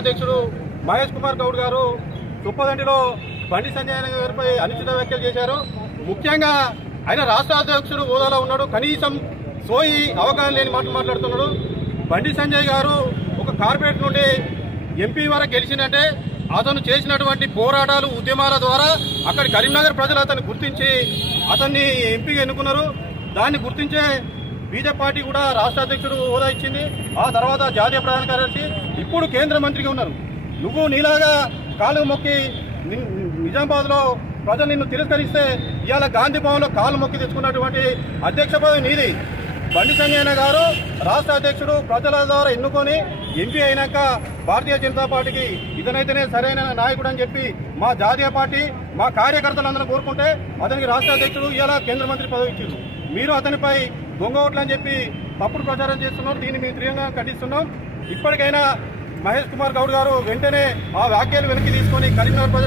అధ్యక్షుడు మహేష్ కుమార్ గౌడ్ గారు తుప్పదండిలో బండి సంజయ్ గారిపై అనుచిత వ్యాఖ్యలు చేశారు. ముఖ్యంగా ఆయన రాష్ట్ర అధ్యక్షుడు హోదాలో ఉన్నాడు, కనీసం సోయి అవగాహన లేని మాటలు మాట్లాడుతున్నాడు. బండి సంజయ్ గారు ఒక కార్పొరేట్ నుండి ఎంపీ వరకు గెలిచిందంటే అతను చేసినటువంటి పోరాటాలు ఉద్యమాల ద్వారా అక్కడి కరీంనగర్ ప్రజలు అతన్ని గుర్తించి అతన్ని ఎంపీగా ఎన్నుకున్నారు. దాన్ని గుర్తించే బీజేపీ పార్టీ కూడా రాష్ట్ర అధ్యక్షుడు హోదా ఇచ్చింది. ఆ తర్వాత జాతీయ ప్రధాన కార్యదర్శి, ఇప్పుడు కేంద్ర మంత్రిగా ఉన్నారు. నువ్వు నీలాగా కాలు మొక్కి నిజామాబాద్ లో ప్రజలు నిన్ను తిరస్కరిస్తే ఇవాళ గాంధీ భవన్ లో కాలు మొక్కి తెచ్చుకున్నటువంటి అధ్యక్ష పదవి నీది. బండి సంజయ్ గారు రాష్ట్ర అధ్యక్షుడు ప్రజల ద్వారా ఎన్నుకొని ఎంపీ అయినాక భారతీయ జనతా పార్టీకి ఇతనైతేనే సరైన నాయకుడు అని చెప్పి మా జాతీయ పార్టీ మా కార్యకర్తలందరూ కోరుకుంటే అతనికి రాష్ట్ర అధ్యక్షుడు ఇలా కేంద్ర మంత్రి పదవి ఇచ్చారు. మీరు అతనిపై దొంగ ఓట్లు అని చెప్పి తప్పుడు ప్రచారం చేస్తున్నారు. దీన్ని మేము తీవ్రంగా ఖండిస్తున్నాం. ఇప్పటికైనా మహేష్ కుమార్ గౌడ్ గారు వెంటనే ఆ వ్యాఖ్యలు వెనక్కి తీసుకొని కరీంనగర్ ప్రజలు